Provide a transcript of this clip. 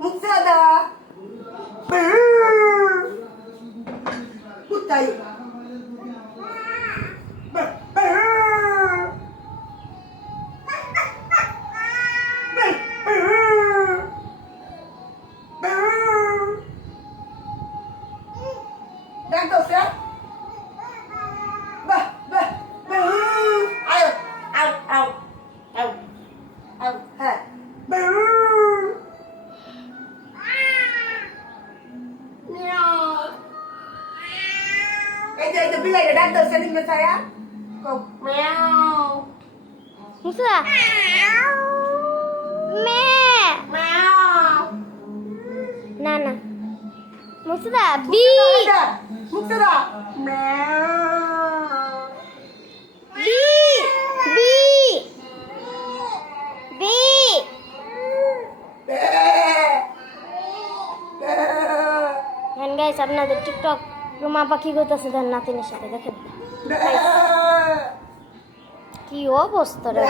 Muksada. Putay. Ganto siya? Bah, bah, bah. Ayaw. Aw, aw. Aw. Aw, ha. Bah. Meow. Ito bilay na ganto sa ninyo saya? Go. Meow. Musa. Me. Meow. Nana. Musa. B. Muksada. Meow. B. B. B. Yan guys, আপনাদের TikTok Ruma পাখি করতেছে তার নাতিনের সাথে দেখেন কি অবস্থা রে